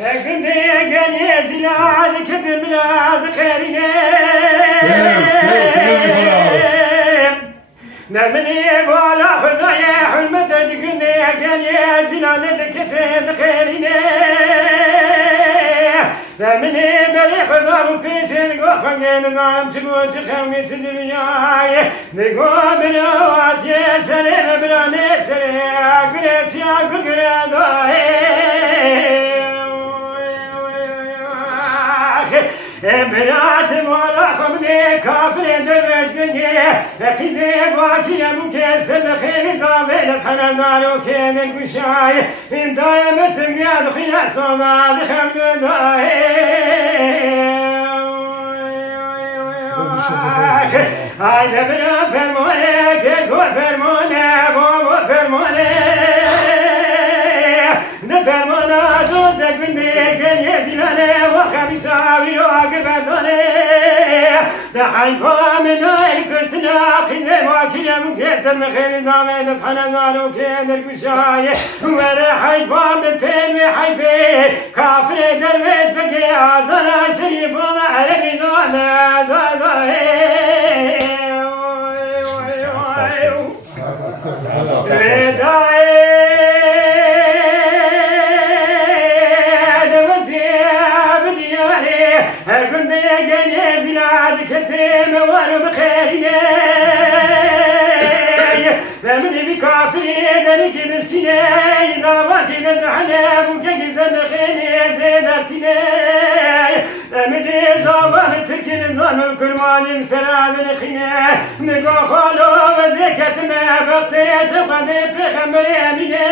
كنت قال يا زلاد كتب بلاد خيرنا نمني ولا خذايا حلمتك كنت قال يا زلاد كتب خيرنا نمني بري خذا وبيسن قخن نظام تبوت خمي تدرياي نقوم بنوات يا سلام بلا نسر قريت يا قريت بنات مولا خمدي كافر دربش بنجي خيزي باكي مكسر خير زابل حنا زارو كين القشاي انت يا مسم يا دخيل صونا خمد داي هاي دبنا فرمونك كو فرمونك بو فرمونك نفرمونا دوزك بندك اليزيلاني وخمساوي وقبضاني نحيفا من الكستنا قيدة واكينا مكسر من خير زامن اصحنا زارو كين القشاي ورا حيفا بنتين حيفي كافر درويش بقي عزنا شريف والله عربي نانا كنت يا زلاد كتيم وانا بخيرنا من بكافري دارك نشتنا إذا باكي نذبحنا بوكاكي زنخيني زيدرتنا من زابا متركي نظام الكرماني سراد نخينا نقا خالو وزيكت ما بغتيت وقدي بخمر يمينا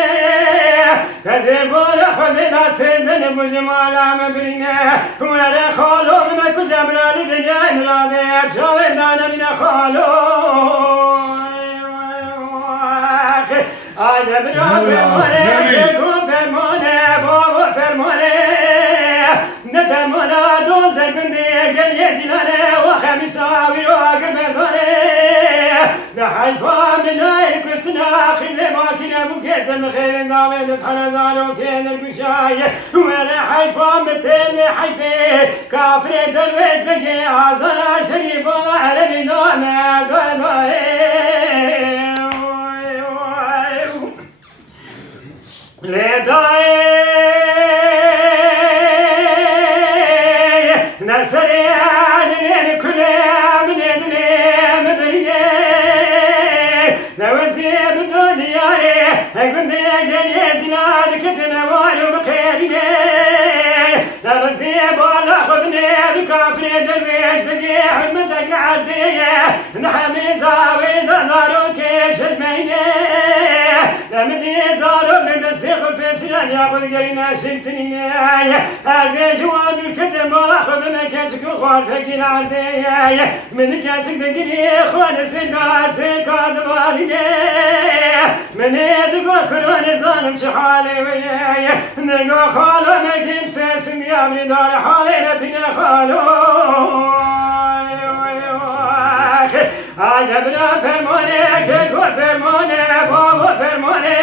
تزيبون خذنا سيدنا بجمال مبرنا ورا خالو ما كجبنا لدنيا مرادي شاور دانا من خالو أنا برافرمانه فرمانه بابا فرمانه نفرمانه دوزك بندي قل يدينانه وخمساوي وقبردانه نحيفا من الكستنا خذ ماكينة مكسر من خير زاوية نصحنا زارو كين القشاي وانا حيفا متين حيفي كافر درويش بقي عزنا شريف والله عربي نومه لداي نسري عدنين كل مدني نوزي بدون ياري كنت يا زلاد كتنا والو بخيرنا نوزي بالا خذني بكافر درويش بقي حلمتك نعديه نحمي زاوي دارو كيش جمينه نمدي زارو ندسيخ بسيان ياخذ قرينا شلتني هذا جواد الكتب ولا خذنا كاتك وخواتك العردية من كاتك دقري خوان سنداس كاتب والينا من يدقو كلون ظالم شحالي وياي نقو خالو مكيم ساسم يا من دار حالي نتنا خالو أنا بنا فرمونك كو فرمونك بابا فرمونك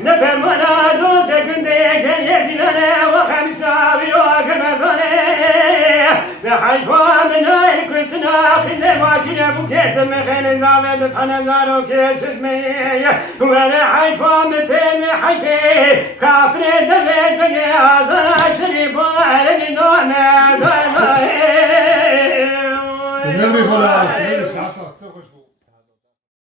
نفرمونا دوزك بندك اليزيلاني وخمساوي وقبضاني نحيفا من الكستنا خذ واكينا بوكيس من خير زاوية تصحنا زارو كيس اسمي وانا حيفا متين حيفي كافر درويش بقي عزنا شريف والله عربي نومه النبي خلاص